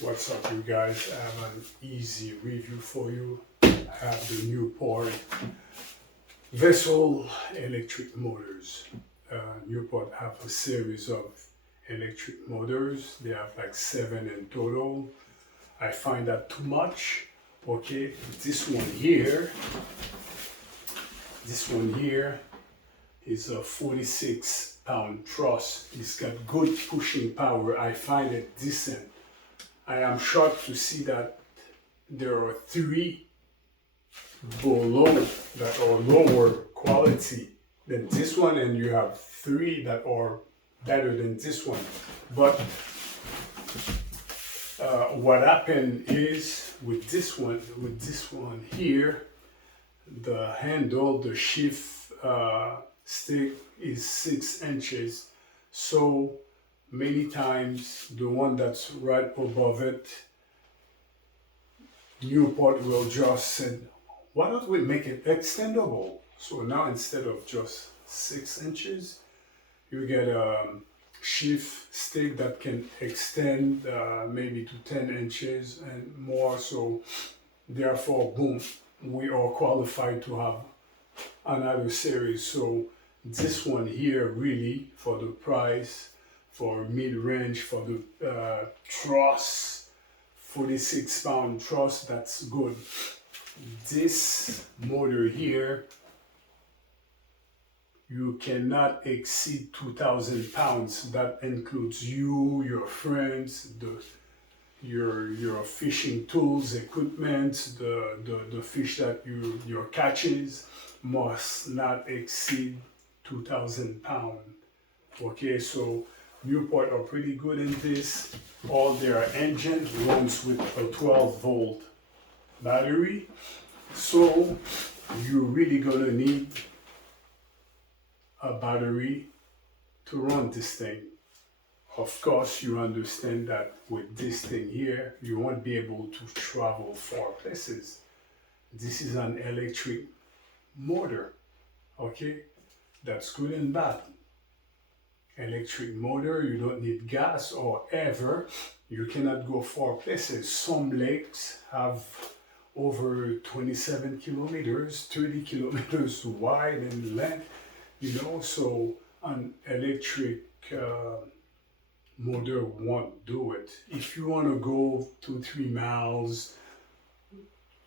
What's up, you guys? I have an easy review for you. I have the Newport Vessel electric motors. Newport have a series of electric motors. They have like 7 in total. I find that too much. Okay, this one here is a 46-pound truss. It's got good pushing power. I find it decent. I am shocked to see that there are 3 below that are lower quality than this one, and you have 3 that are better than this one. But what happened is with this one here, the handle, the shift stick is 6 inches. So many times the one that's right above it, Newport will just say, why don't we make it extendable? So now instead of just 6 inches, you get a shift stick that can extend maybe to 10 inches and more. So therefore, boom, we are qualified to have another series. So this one here, really, for the price, for mid-range, for the truss, 46-pound truss, that's good. This motor here, you cannot exceed 2,000 pounds. That includes you, your friends, your fishing tools, equipment, the fish that your catches must not exceed 2,000 pounds. Okay, so Newport are pretty good in this. All their engine runs with a 12-volt battery. So you're really gonna need a battery to run this thing. Of course, you understand that with this thing here, you won't be able to travel far places. This is an electric motor, okay? That's good and bad. Electric motor, you don't need gas or ever. You cannot go far places. Some lakes have over 27 kilometers, 30 kilometers wide in length, so an electric motor won't do it. If you want to go 2-3 miles,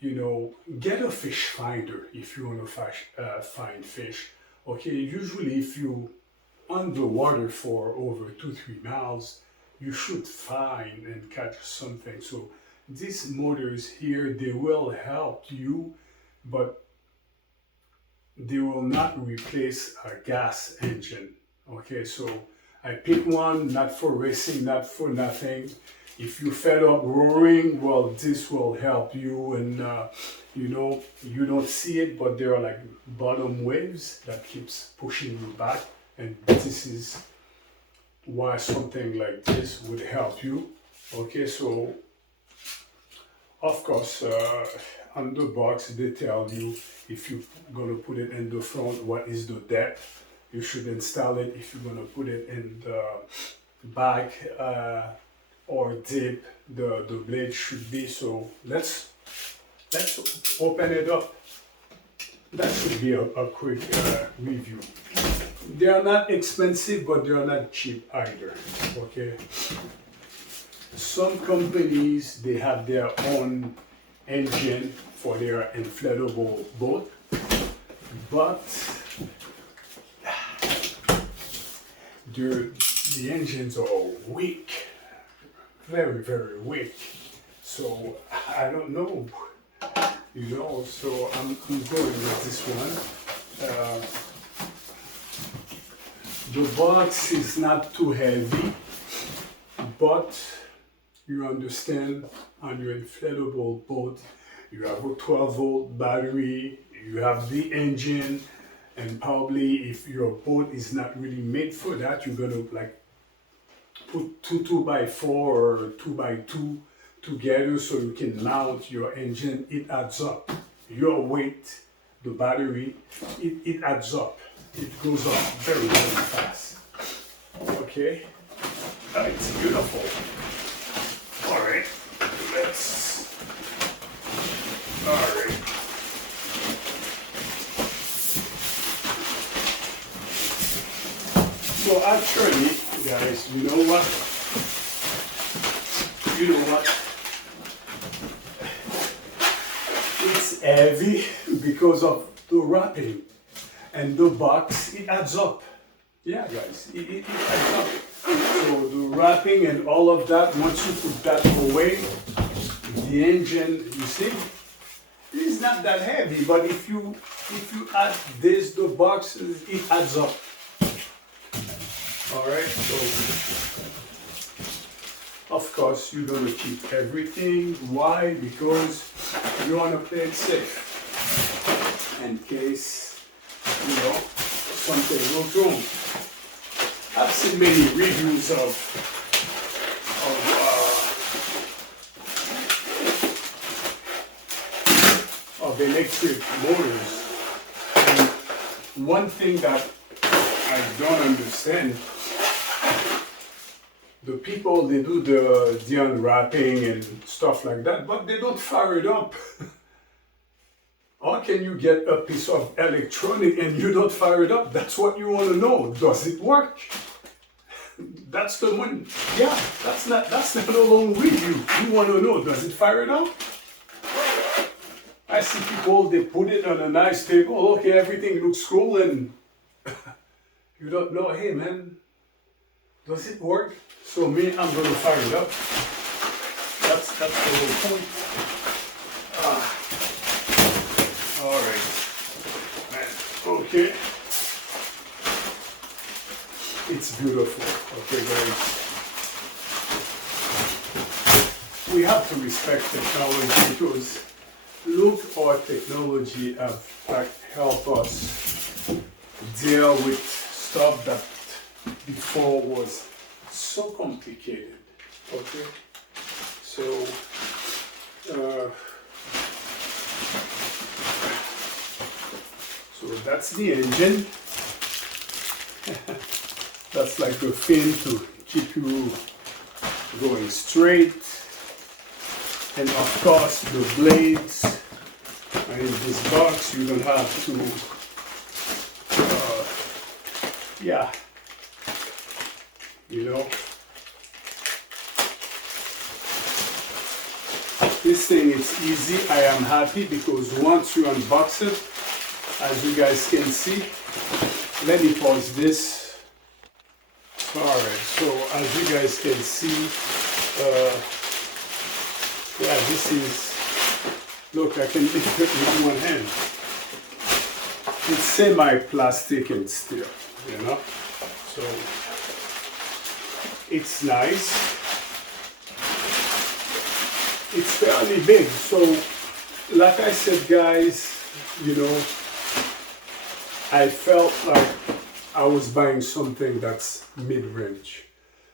get a fish finder if you want to find fish. Okay, usually if you underwater for over 2-3 miles, you should find and catch something. So these motors here, they will help you, but they will not replace a gas engine. Okay, so I pick one, not for racing, not for nothing. If you fed up roaring, well, this will help you. And you don't see it, but there are like bottom waves that keeps pushing you back, and this is why something like this would help you. Okay, so of course, on the box they tell you if you're gonna put it in the front, what is the depth you should install it. If you're gonna put it in the back or deep, the blade should be. So let's open it up. That should be a quick review. They are not expensive, but they are not cheap either. Okay. Some companies, they have their own engine for their inflatable boat, but the engines are weak, very, very weak. So I don't know, so I'm going with this one. The box is not too heavy, but you understand, on your inflatable boat, you have a 12-volt battery, you have the engine, and probably if your boat is not really made for that, you're gonna like put 2 2x4 or 2x2 together so you can mount your engine. It adds up. Your weight, the battery, it adds up. It goes up very, very fast. Okay, it's beautiful. All right. that's all right. So actually, guys, you know what? It's heavy because of the wrapping, and the box, it adds up. Yeah, guys, it adds up. So the wrapping and all of that, once you put that away, the engine, you see, it's not that heavy, but if you add this, the box, it adds up. All right, so of course you're gonna keep everything. Why? Because you wanna play it safe in case something goes wrong. I've seen many reviews of electric motors, and one thing that I don't understand, the people, they do the unwrapping and stuff like that, but they don't fire it up. How can you get a piece of electronic and you don't fire it up? That's what you want to know. Does it work? That's the one. Yeah, that's not a long review. You want to know, does it fire it up? I see people, they put it on a nice table. Okay, everything looks cool, and you don't know, hey man, does it work? So me, I'm going to fire it up. That's the whole point. All right. Okay. It's beautiful. Okay, guys. We have to respect technology, because look how technology have helped us deal with stuff that before was so complicated. Okay, so that's the engine. That's like a fin to keep you going straight, and of course the blades. And in this box you don't have to this thing is easy. I am happy because once you unbox it, as you guys can see, let me pause this. Alright, so as you guys can see, this is, look, I can lift it with one hand. It's semi-plastic and steel, so it's nice. It's fairly big, so like I said, guys, I felt like I was buying something that's mid-range.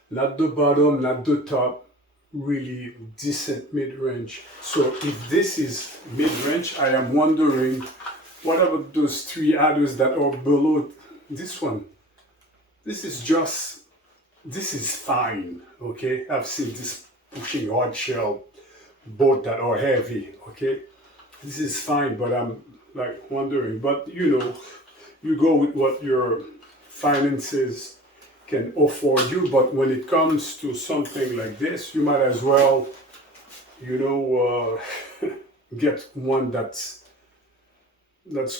Not the bottom, not the top, really decent mid-range. So if this is mid-range, I am wondering, what about those three others that are below this one? This is fine, okay? I've seen this pushing hard shell boat that are heavy, okay? This is fine, but I'm like wondering, but you go with what your finances can afford you, but when it comes to something like this, you might as well, get one that's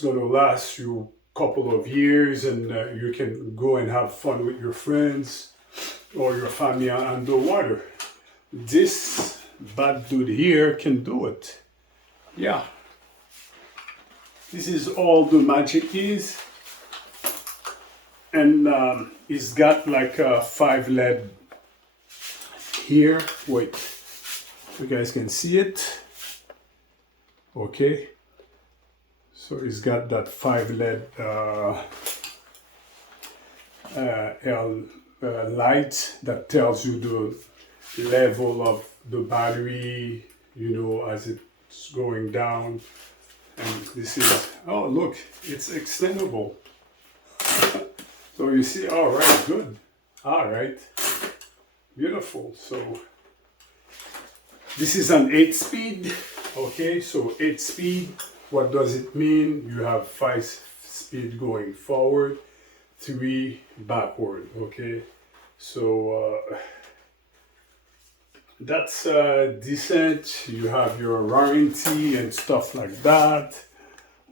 gonna last you a couple of years, and you can go and have fun with your friends or your family underwater. This bad dude here can do it. Yeah. This is all the magic is. And it's got like a 5 lead here. Wait, you guys can see it. Okay. So it's got that 5 lead light that tells you the level of the battery, as it's going down. And this is, oh look, it's extendable. So you see, all right, good. All right, beautiful. So This is an 8-speed. Okay, so 8-speed. What does it mean? You have 5-speed going forward, 3 backward. Okay, so that's decent. You have your warranty and stuff like that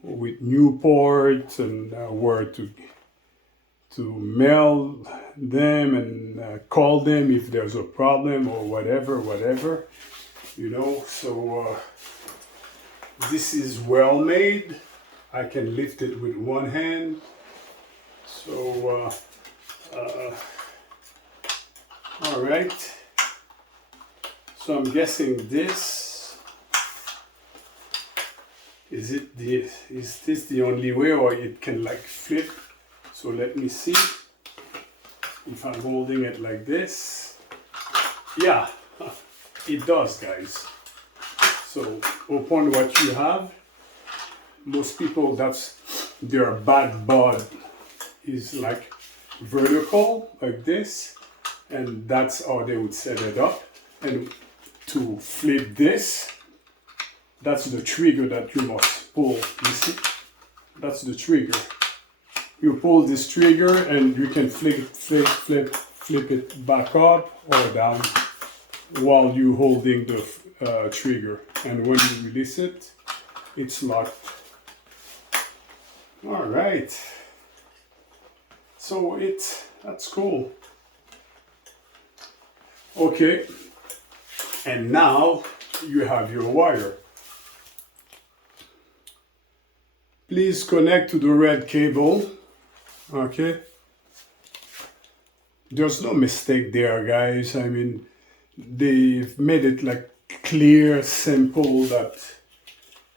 with Newport, and where to mail them and call them if there's a problem or whatever, you know. So this is well made. I can lift it with one hand. So all right. So I'm guessing this is this the only way, or it can like flip? So let me see if I'm holding it like this. Yeah, it does, guys. So open what you have. Most people, that's their backboard is like vertical like this, and that's how they would set it up. And to flip this, that's the trigger that you must pull. You see, that's the trigger. You pull this trigger and you can flip it back up or down while you're holding the trigger. And when you release it, it's locked. All right. So that's cool. Okay. And now you have your wire. Please connect to the red cable. Okay. There's no mistake there, guys. I mean, they've made it like clear, simple, that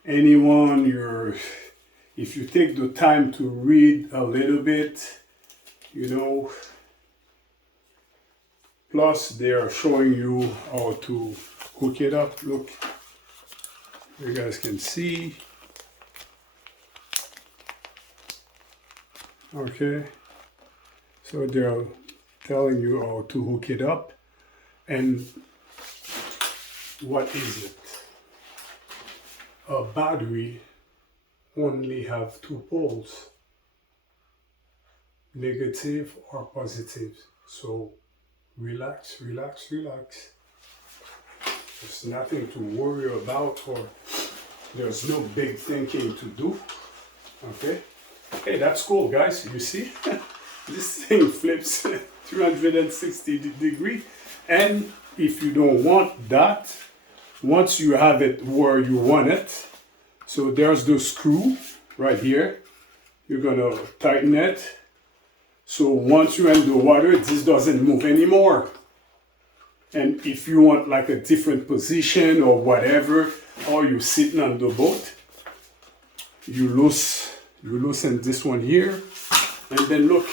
anyone, if you take the time to read a little bit, you know. Plus, they are showing you how to hook it up. Look, you guys can see. Okay, so they're telling you how to hook it up. And what is it? A battery only have 2 poles, negative or positive. So relax, relax, relax. There's nothing to worry about, or there's no big thinking to do. Okay. Hey, that's cool, guys. You see, this thing flips 360 degrees. And if you don't want that, once you have it where you want it, so there's the screw right here. You're gonna tighten it. So once you're in the water, this doesn't move anymore. And if you want like a different position or whatever, or you're sitting on the boat, you loosen this one here, and then look,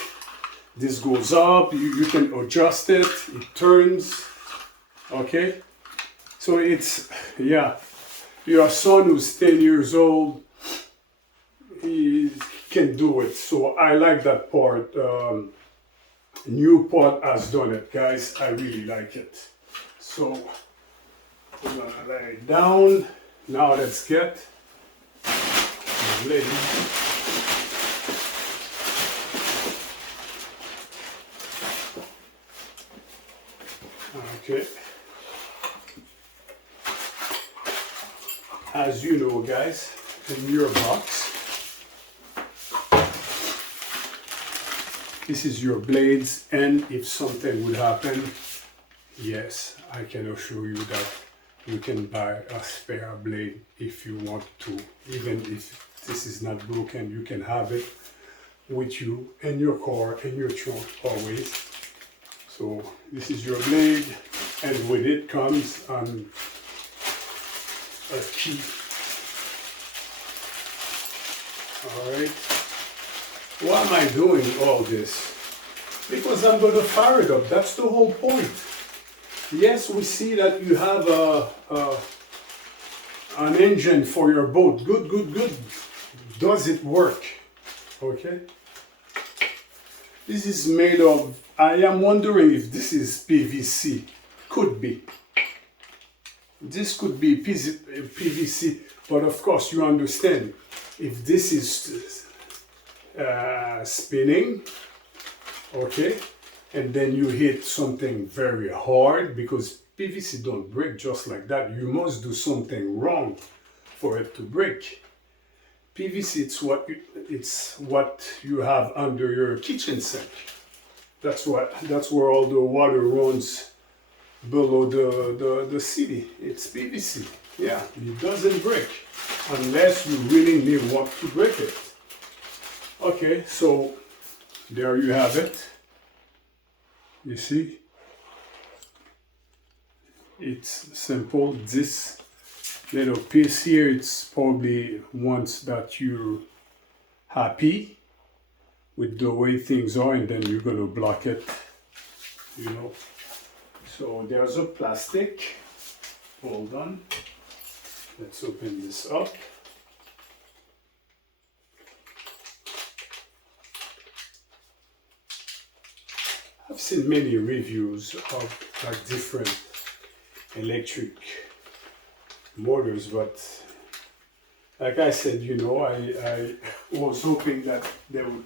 this goes up, you can adjust it, it turns. Okay, so it's, yeah, your son who's 10 years old, he can do it. So I like that part. Newport has done it, guys. I really like it. So I'm gonna lay it down. Now let's get ready. Okay. As you know, guys, in your box, this is your blades, and if something would happen, yes, I can assure you that you can buy a spare blade if you want to. Even if this is not broken, you can have it with you in your car, in your trunk, always. So this is your blade, and with it comes a key. All right. Why am I doing all this? Because I'm going to fire it up. That's the whole point. Yes, we see that you have an engine for your boat. Good, good, good. Does it work? Okay. This is made of, I am wondering if this is PVC. Could be. This could be PVC, but of course you understand if this is spinning, okay, and then you hit something very hard, because PVC don't break just like that. You must do something wrong for it to break. PVC, it's what you have under your kitchen sink. That's where all the water runs below the city. It's PVC. Yeah, it doesn't break unless you really want to break it. Okay, so there you have it. You see, it's simple. This little piece here, it's probably once that you're happy with the way things are, and then you're gonna block it, you know. So there's a plastic. Hold on. Let's open this up. I've seen many reviews of like different electric motors, but like I said, you know, I was hoping that they would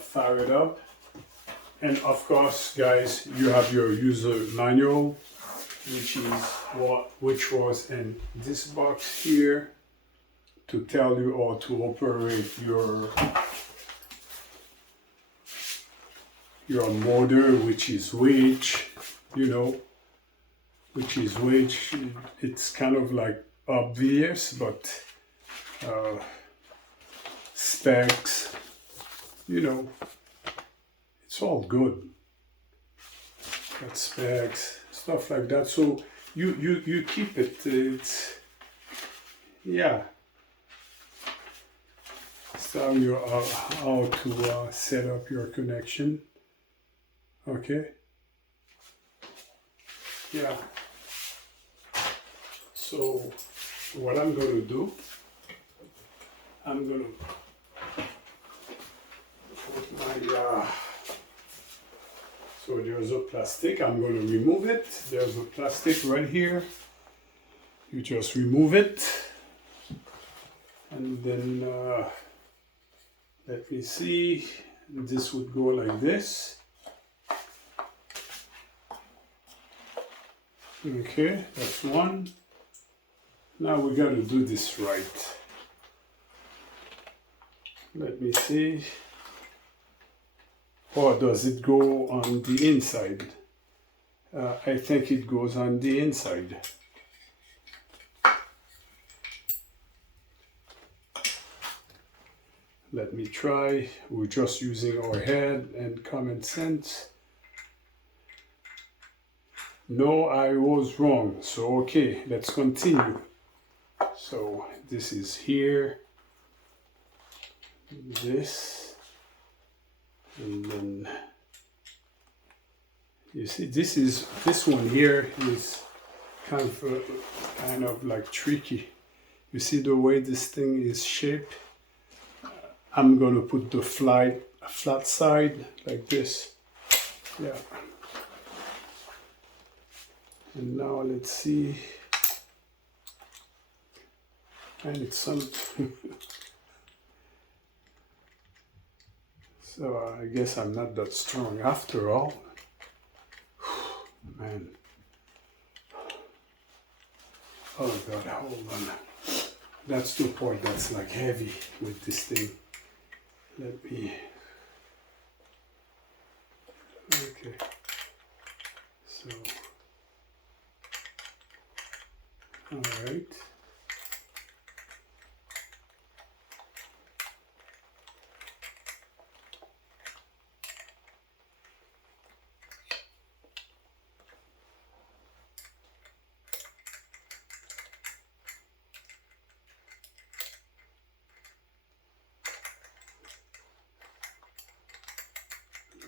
fire it up. And of course, guys, you have your user manual, which was in this box here to tell you how to operate your motor, which is which, you know, which is which. It's kind of like obvious, but specs, you know, it's all good. Got specs, stuff like that. So you keep it. It's, yeah. It's telling you how to set up your connection. Okay. Yeah. So what I'm going to do, I'm going to put my, so there's a plastic, I'm going to remove it. There's a plastic right here. You just remove it. And then, let me see, this would go like this. Okay, that's one. Now we got to do this right. Let me see. Or does it go on the inside? I think it goes on the inside. Let me try. We're just using our head and common sense. No, I was wrong. So, okay, let's continue. So, this is here. This. And then, you see, this one here is kind of like tricky. You see the way this thing is shaped? I'm going to put the flat side like this. Yeah. And now let's see. And it's some. So I guess I'm not that strong after all. Man. Oh God, hold on. That's the part that's like heavy with this thing. Let me. Okay. So. All right.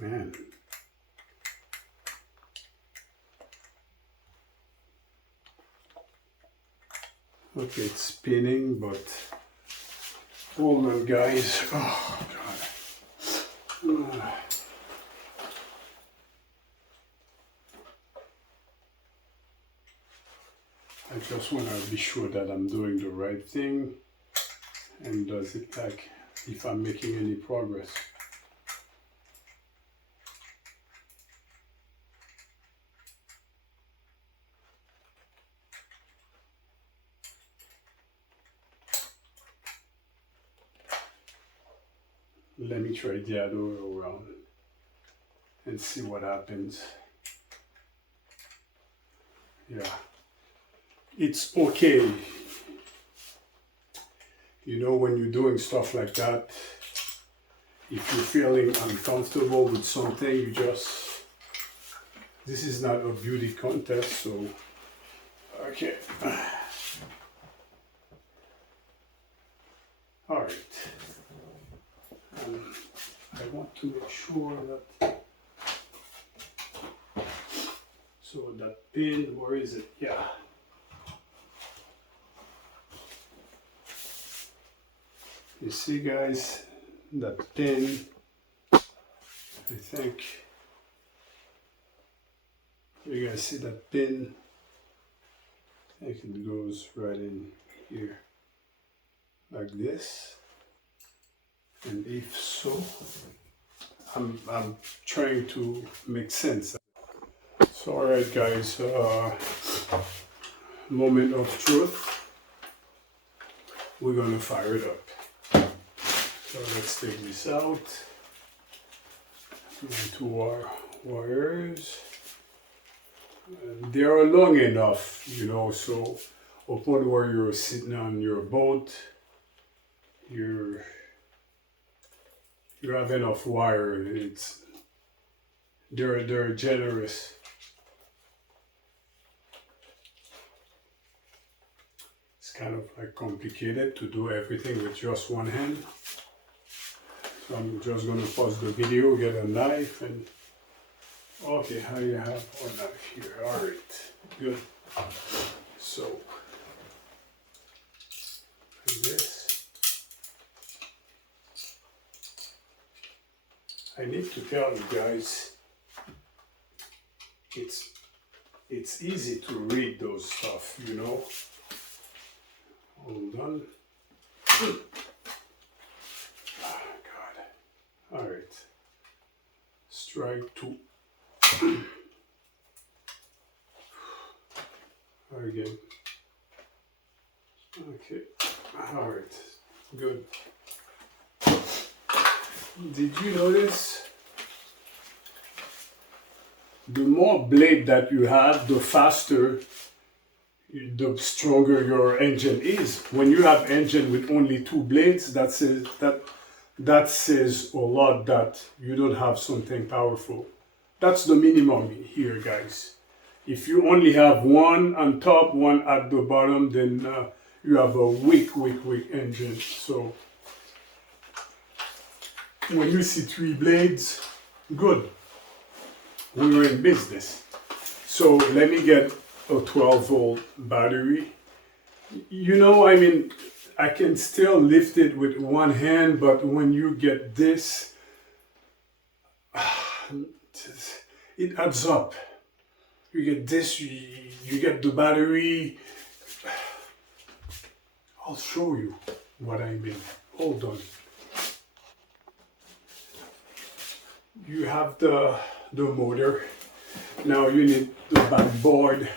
Man. Okay, it's spinning, but hold on, guys. Oh, God. just want to be sure that I'm doing the right thing, and does it like if I'm making any progress. Let me try the other way around and see what happens. Yeah, it's okay. You know, when you're doing stuff like that, if you're feeling uncomfortable with something, you just, this is not a beauty contest, so, okay. All right. I want to make sure that, so that pin, where is it? Yeah. You see, guys, that pin, I think, you guys see that pin? I think it goes right in here, like this. And if so, I'm trying to make sense. So, all right, guys, moment of truth. We're gonna fire it up. So let's take this out. My two wires. They are long enough, you know, so upon where you're sitting on your boat, you have enough wire. They're generous. It's kind of like complicated to do everything with just one hand. So I'm just gonna pause the video, get a knife, and okay, how you have a knife here? All right, good. So like this. I need to tell you guys, it's easy to read those stuff, you know. Hold on. Oh, God. All right. Strike two. Again. Okay. All right. Good. Did you notice? The more blade that you have, the faster, the stronger your engine is. When you have engine with only two blades, that says a lot that you don't have something powerful. That's the minimum here, guys. If you only have one on top, one at the bottom, then you have a weak engine. So when you see three blades, good. We're in business. So let me get a 12-volt battery. You know, I mean, I can still lift it with one hand, but when you get this, it adds up. You get this, you get the battery. I'll show you what I mean. Hold on. You have the motor. Now you need the backboard.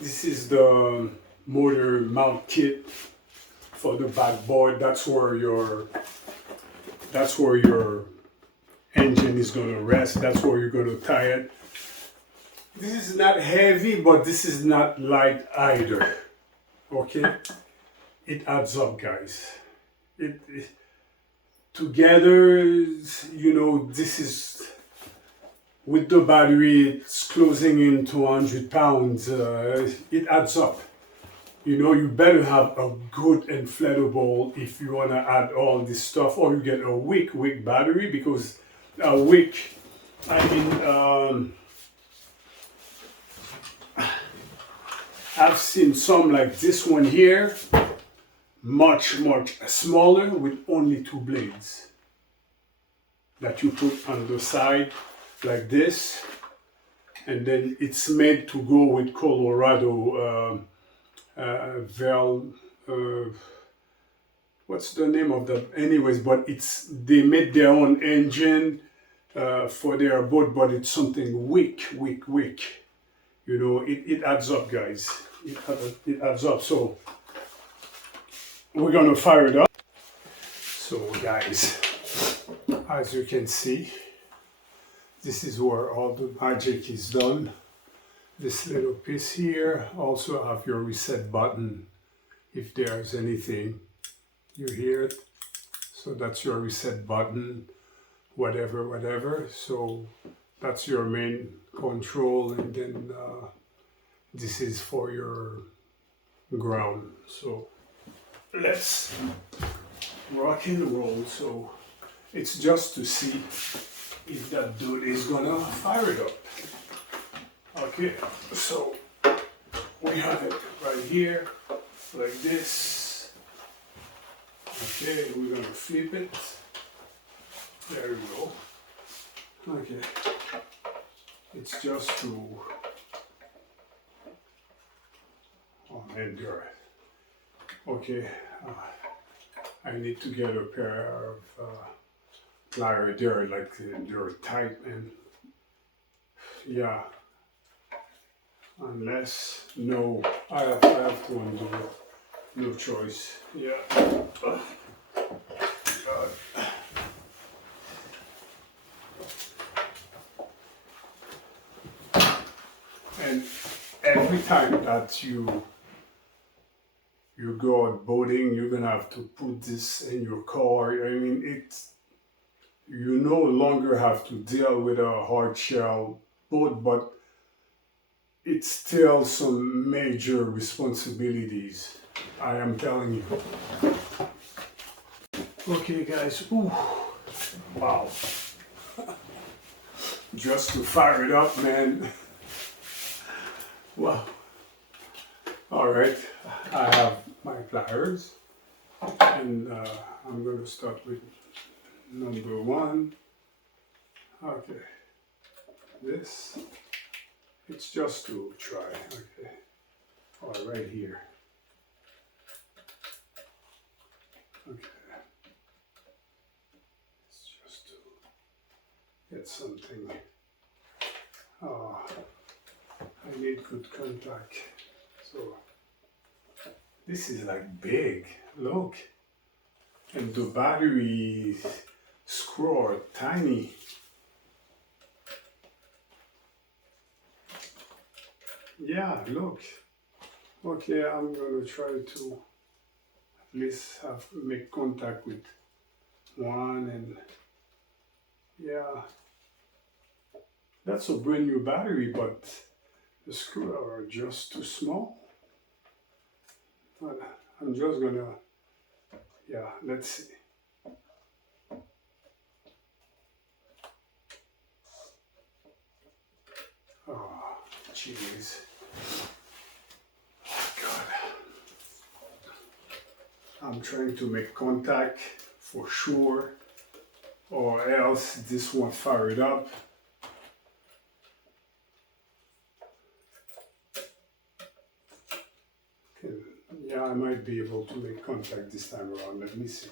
This is the motor mount kit for the backboard. That's where your engine is going to rest. That's where you're going to tie it. This is not heavy, but this is not light either. Okay? It adds up, guys. It together, you know, this is, with the battery, it's closing in 200 pounds. It adds up. You know, you better have a good inflatable if you want to add all this stuff, or you get a weak battery, because a weak, I mean, I've seen some like this one here, much smaller, with only two blades that you put on the side like this, and then it's made to go with Colorado valve. What's the name of that? Anyways, but they made their own engine for their boat, but it's something weak. You know, it adds up, guys. It adds up. So we're gonna fire it up. So guys, as you can see, this is where all the magic is done. This little piece here also have your reset button if there's anything. You hear it? So that's your reset button, whatever. So that's your main control, and then this is for your ground. So let's rock and roll. So it's just to see if that dude is gonna fire it up. Okay, so we have it right here, like this. Okay, we're gonna flip it. There we go. Okay, it's just to, oh man, there. Okay, I need to get a pair of pliers. They're like, they're tight, and yeah. Unless, no, I have to undo it. No choice. Yeah. God. And every time that you go out boating, you're gonna have to put this in your car. I mean, you no longer have to deal with a hard shell boat, but it's still some major responsibilities, I am telling you. Okay guys, ooh, wow. Just to fire it up, man. Wow. All right, I have my pliers, and I'm going to start with number one. Okay, this, it's just to try. Okay, all right, here. Okay, it's just to get something. Oh, I need good contact. So this is like big, look, and the battery screw are tiny. Yeah, look. Okay, I'm gonna try to at least make contact with one, and yeah, that's a brand new battery, but the screws are just too small. But I'm just gonna, yeah, let's see. Oh, jeez. God. I'm trying to make contact for sure, or else this won't fire it up. Okay. Yeah, I might be able to make contact this time around. Let me see.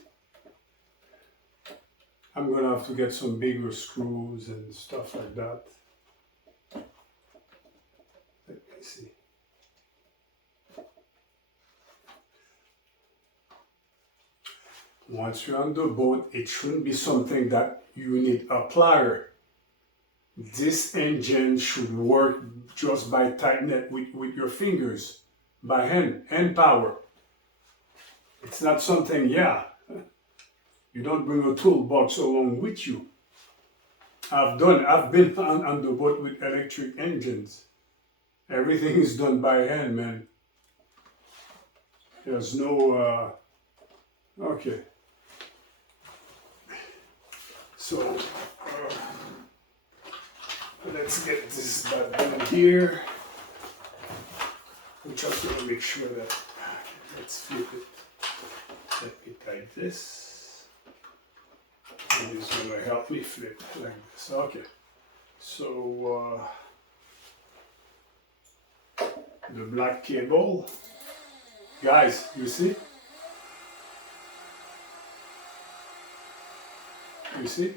I'm gonna have to get some bigger screws and stuff like that. Let me see. Once you're on the boat, it shouldn't be something that you need a plier. This engine should work just by tightening it with your fingers, by hand power. It's not something, yeah, you don't bring a toolbox along with you. I've been on the boat with electric engines. Everything is done by hand, man. There's no, okay. So, let's get this bad boy here. I'm just going to make sure that, let's flip it. Let me type this. And it's going to help me flip like this. Okay. So, the black cable Guys, you see? You see?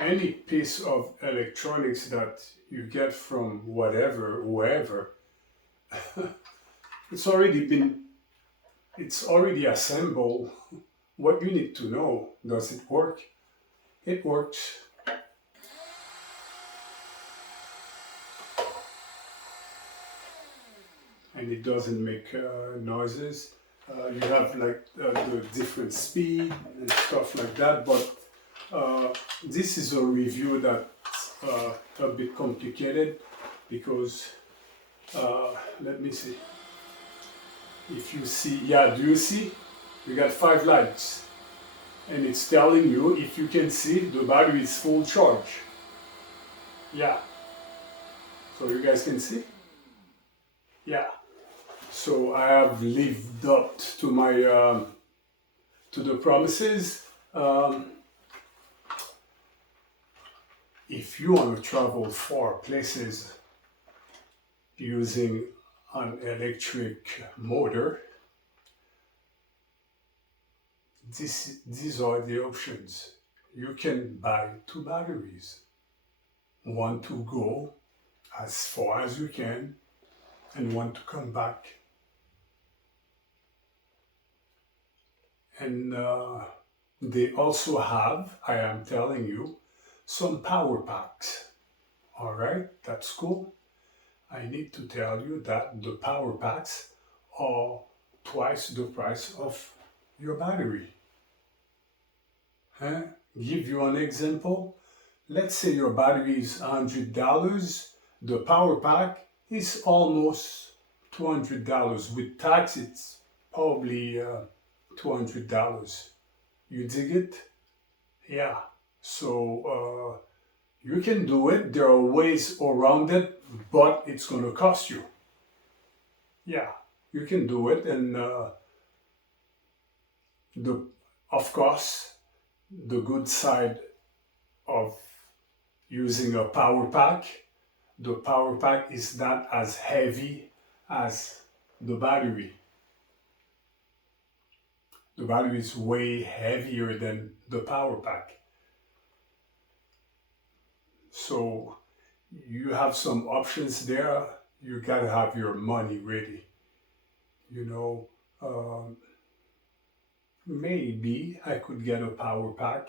Any piece of electronics that you get from whatever, whoever, it's already assembled. What you need to know, does it work? It works. And it doesn't make noises. You have like the different speed and stuff like that, but this is a review that's a bit complicated because let me see. If you see, yeah, do you see? You got 5 lights, and it's telling you, if you can see, the battery is full charge. Yeah. So you guys can see? Yeah. So I have lived up to my to the promises. If you want to travel far places using an electric motor, these are the options. You can buy 2 batteries, one to go as far as you can and one to come back. And they also have, I am telling you, some power packs. All right, that's cool. I need to tell you that the power packs are twice the price of your battery. Give you an example. Let's say your battery is $100. The power pack is almost $200. With tax, it's probably $200. You dig it? Yeah. So you can do it. There are ways around it, but it's going to cost you. Yeah, you can do it. And of course, the good side of using a power pack, the power pack is not as heavy as the battery. The battery is way heavier than the power pack. So you have some options there. You gotta have your money ready. You know, maybe I could get a power pack,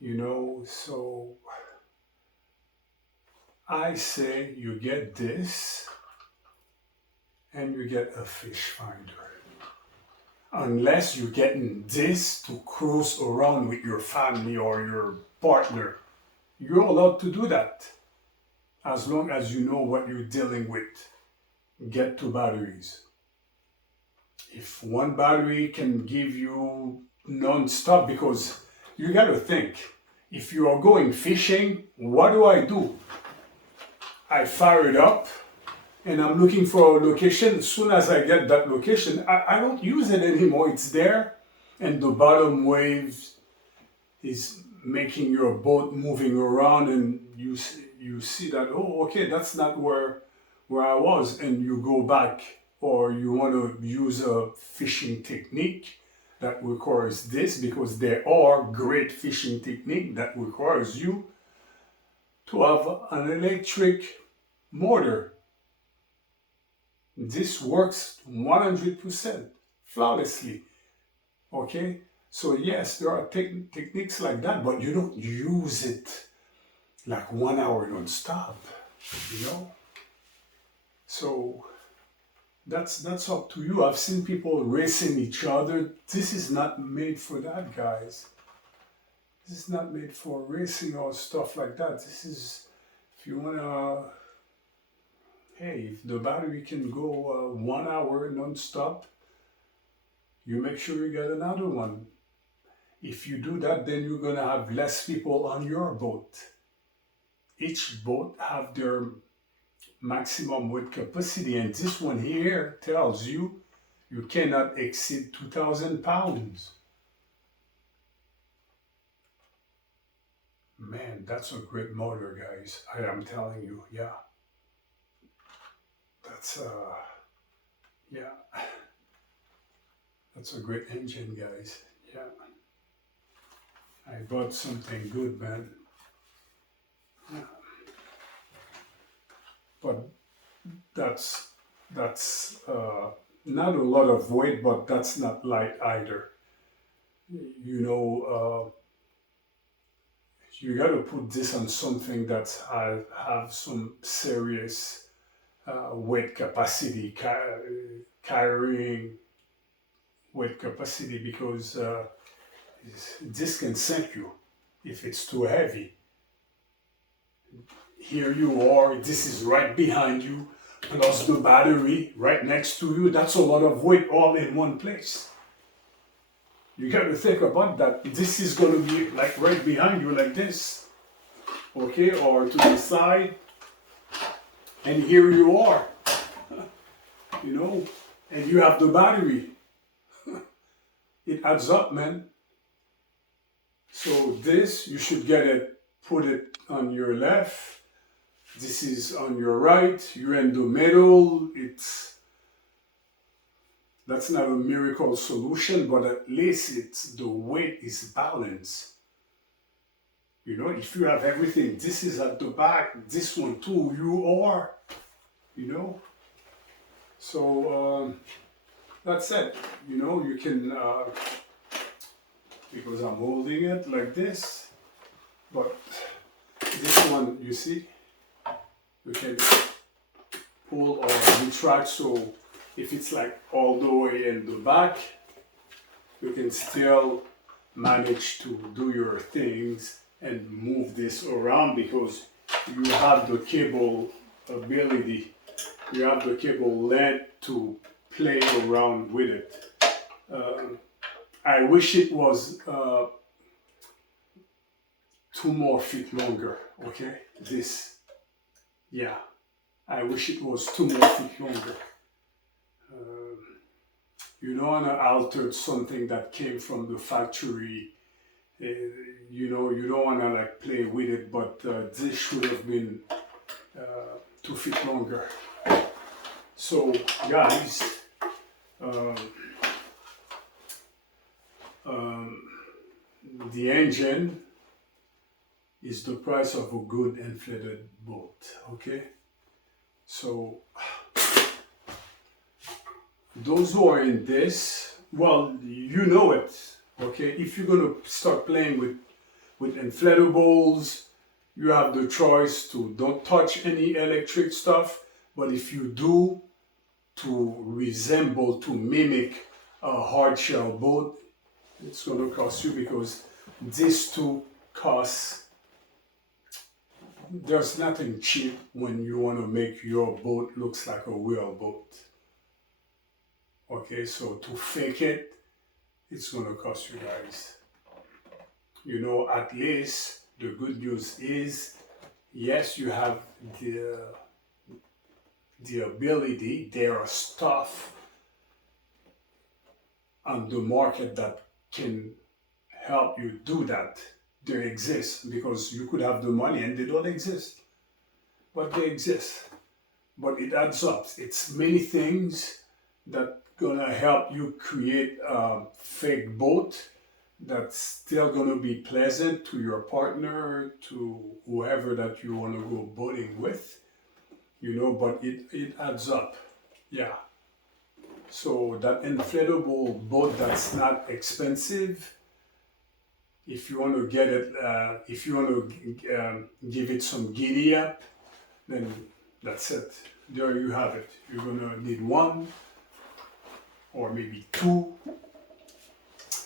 you know, so I say you get this and you get a fish finder. Unless you're getting this to cruise around with your family or your partner, you're allowed to do that as long as you know what you're dealing with. Get 2 batteries. If one battery can give you non-stop, because you got to think, if you are going fishing, what do? I fire it up and I'm looking for a location. As soon as I get that location, I don't use it anymore. It's there, and the bottom waves is making your boat moving around, and you see that, oh, okay, that's not where I was, and you go back. Or you want to use a fishing technique that requires this, because there are great fishing techniques that requires you to have an electric motor. This works 100% flawlessly. Okay? So yes, there are techniques like that, but you don't use it like 1 hour non-stop, you know? So that's up to you. I've seen people racing each other. This is not made for that, guys. This is not made for racing or stuff like that. This is, if you wanna, hey, if the battery can go 1 hour non-stop, you make sure you get another one. If you do that, then you're gonna have less people on your boat. Each boat have their maximum weight capacity, and this one here tells you you cannot exceed 2,000 pounds. Man, that's a great motor, guys. I am telling you, yeah. That's yeah, that's a great engine, guys. Yeah, I bought something good, man. Yeah. But that's not a lot of weight, but that's not light either. You know, you got to put this on something that have some serious weight capacity, carrying weight capacity, because this can sink you if it's too heavy. Here you are, this is right behind you, plus the battery right next to you. That's a lot of weight all in one place. You got to think about that. This is going to be like right behind you like this, okay, or to the side, and here you are, you know, and you have the battery. It adds up, man. So this, you should get it, put it on your left. This is on your right. You're in the middle. That's not a miracle solution, but at least the weight is balanced. You know, if you have everything, this is at the back, this one too, you are, you know. So that's it. You know, you can, because I'm holding it like this, but this one, you see, you can pull or retract, so if it's like all the way in the back, you can still manage to do your things and move this around, because you have the cable ability, you have the cable length to play around with it. I wish it was 2 more feet longer, okay? This, yeah, I wish it was 2 more feet longer. You don't want to alter something that came from the factory. You know, you don't want to like play with it, but this should have been 2 feet longer. So guys, the engine is the price of a good inflated boat, okay? So those who are in this, well, you know it, okay? If you're gonna start playing with inflatables, you have the choice to don't touch any electric stuff, but if you do, to resemble, to mimic a hard shell boat, it's gonna cost you, because these two costs, there's nothing cheap when you want to make your boat looks like a real boat. Okay, so to fake it, it's gonna cost you guys. You know, at least the good news is, yes, you have the ability, there are stuff on the market that can help you do that. They exist, because you could have the money and they don't exist, but they exist. But it adds up. It's many things that gonna help you create a fake boat that's still gonna be pleasant to your partner, to whoever that you wanna go boating with, you know, but it adds up, yeah. So that inflatable boat that's not expensive, if you want to get it, if you want to give it some giddy up, then that's it. There you have it. You're gonna need 1 or maybe 2,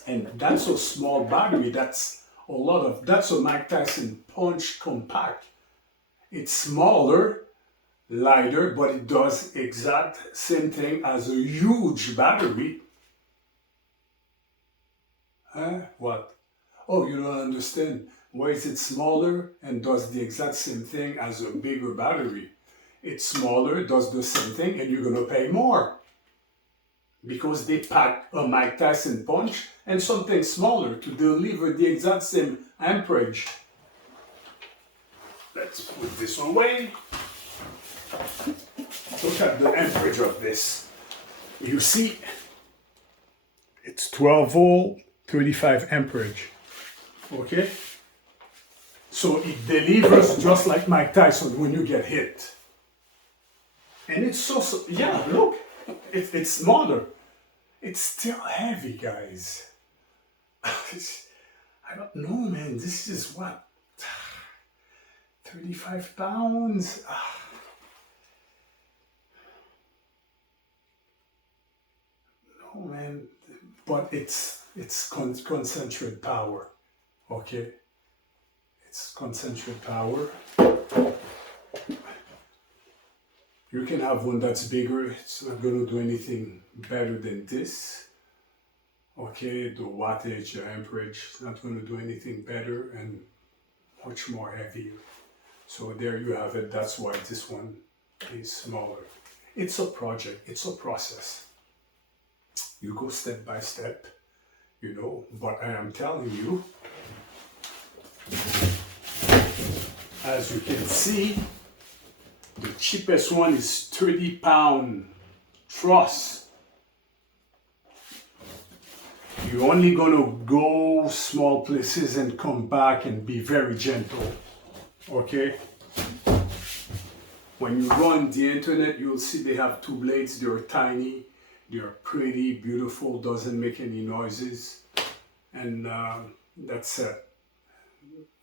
and that's a small battery. That's a Mike Tyson Punch Compact. It's smaller, lighter, but it does exact same thing as a huge battery. Huh? What? Oh, you don't understand. Why is it smaller and does the exact same thing as a bigger battery? It's smaller, does the same thing, and you're gonna pay more, because they pack a Mike Tyson Punch and something smaller to deliver the exact same amperage. Let's put this away. Look at the amperage of this. You see, it's 12 volt, 35 amperage. Okay? So it delivers just like Mike Tyson when you get hit. And it's so yeah, look, it's smaller. It's still heavy, guys. I don't know, man. This is what? 35 pounds? No, man. But it's concentrated power. Okay? It's concentrated power. You can have one that's bigger. It's not going to do anything better than this. Okay, the wattage, the amperage, it's not going to do anything better and much more heavier. So there you have it. That's why this one is smaller. It's a project. It's a process. You go step by step, you know, but I am telling you, as you can see, the cheapest one is 30-pound truss. You're only gonna go small places and come back and be very gentle, okay? When you go on the internet, you'll see they have two blades. They're tiny, they're pretty, beautiful, doesn't make any noises, and that's it.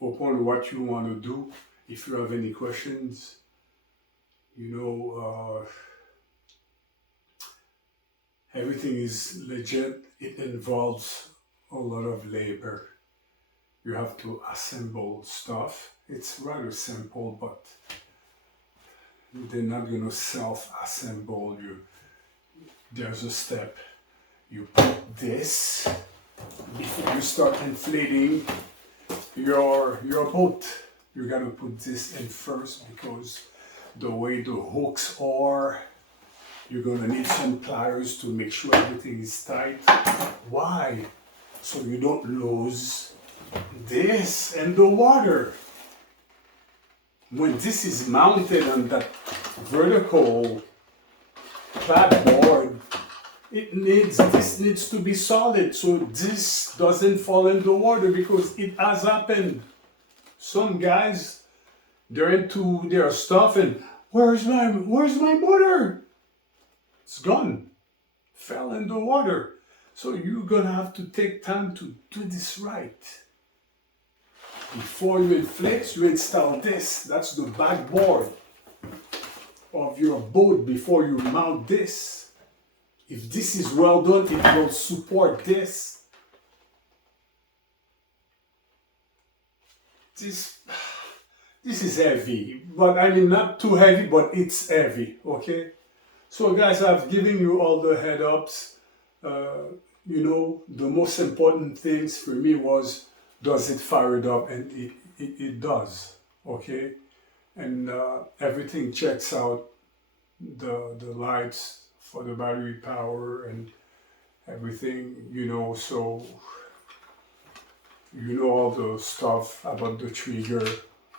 Upon what you want to do. If you have any questions, you know, everything is legit. It involves a lot of labor. You have to assemble stuff. It's rather simple, but they're not going to self-assemble you. There's a step. You put this before you start inflating your boat. You got to put this in first because the way the hooks are, you're going to need some pliers to make sure everything is tight. Why? So you don't lose this in the water. When this is mounted on that vertical clapboard, this needs to be solid so this doesn't fall in the water, because it has happened. Some guys, they're into their stuff and where's my motor? It's gone. Fell in the water. So you're gonna have to take time to do this right. Before you inflate, you install this. That's the backboard of your boat before you mount this. If this is well done, it will support this. This is heavy, but I mean not too heavy, but it's heavy, okay? So guys, I've given you all the head ups. You know, the most important things for me was, does it fire it up? And it does, okay? And everything checks out, the lights for the battery power and everything, you know, so you know all the stuff about the trigger,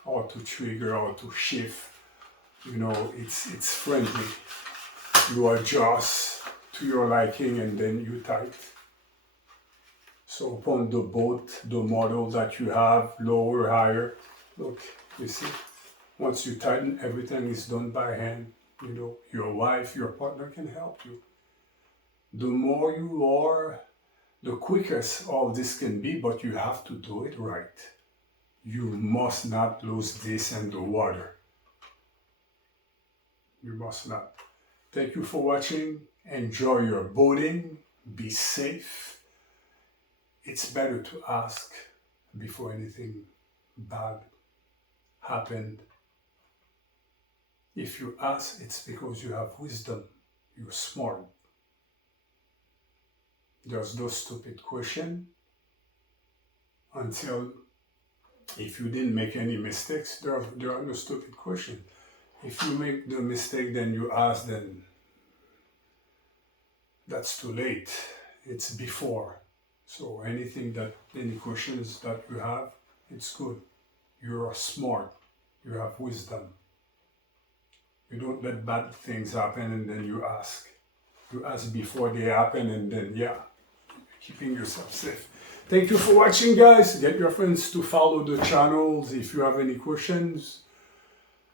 how to shift, you know, it's friendly. You adjust to your liking and then you tighten. So upon the boat, the model that you have, lower, higher, look, you see, once you tighten, everything is done by hand. You know, your wife, your partner can help you. The more you are, the quickest all this can be, but you have to do it right. You must not lose this in the water. You must not. Thank you for watching. Enjoy your boating. Be safe. It's better to ask before anything bad happened. If you ask, it's because you have wisdom. You're smart. There's no stupid question until, if you didn't make any mistakes, there are no stupid questions. If you make the mistake, then you ask, then that's too late. It's before. So any questions that you have, it's good. You are smart. You have wisdom. You don't let bad things happen and then you ask. You ask before they happen, and then, yeah, keeping yourself safe. Thank you for watching, guys. Get your friends to follow the channels if you have any questions.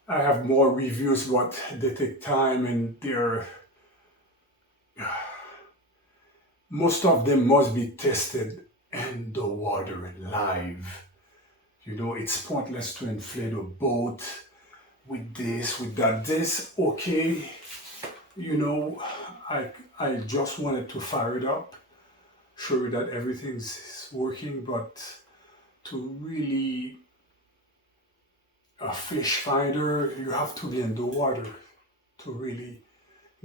I have more reviews, but they take time, and most of them must be tested in the water and live. You know, it's pointless to inflate a boat with this, with that. This, okay, you know, I just wanted to fire it up, show you that everything's working, but to really a fish finder, you have to be in the water to really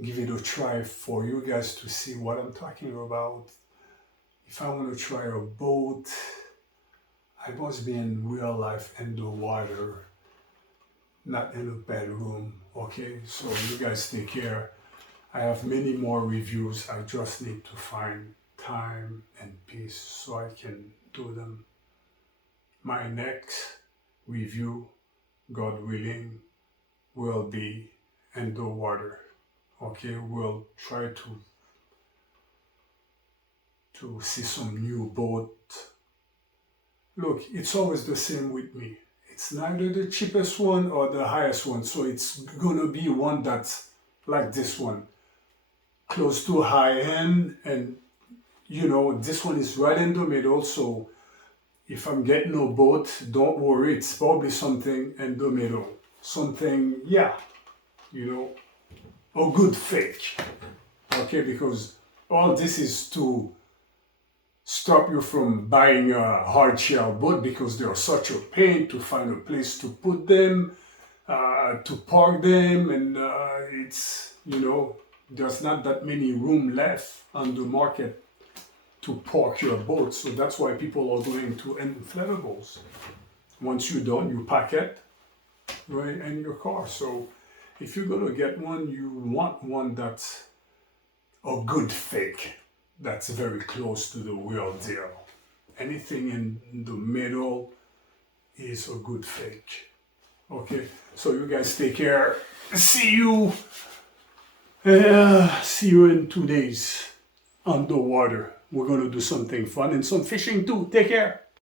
give it a try, for you guys to see what I'm talking about. If I want to try a boat, I must be in real life in the water, not in a bedroom. Okay, so you guys take care. I have many more reviews. I just need to find time and peace so I can do them. My next review, God willing, will be in the water. Okay, we'll try to see some new boat. Look, it's always the same with me. It's neither the cheapest one or the highest one, so it's gonna be one that's like this one, close to high end, and you know, this one is right in the middle. So if I'm getting a boat, don't worry, it's probably something in the middle, something, yeah, you know, a good fake. Okay, because all this is to stop you from buying a hard shell boat, because they are such a pain to find a place to put them, to park them, and it's, you know, there's not that many room left on the market to park your boat. So that's why people are going to inflatables. Once you're done, you pack it right in your car. So if you're gonna get one, you want one that's a good fake, that's very close to the real deal. Anything in the middle is a good fake. Okay, so you guys take care. See you in 2 days on the water. We're gonna do something fun and some fishing too. Take care.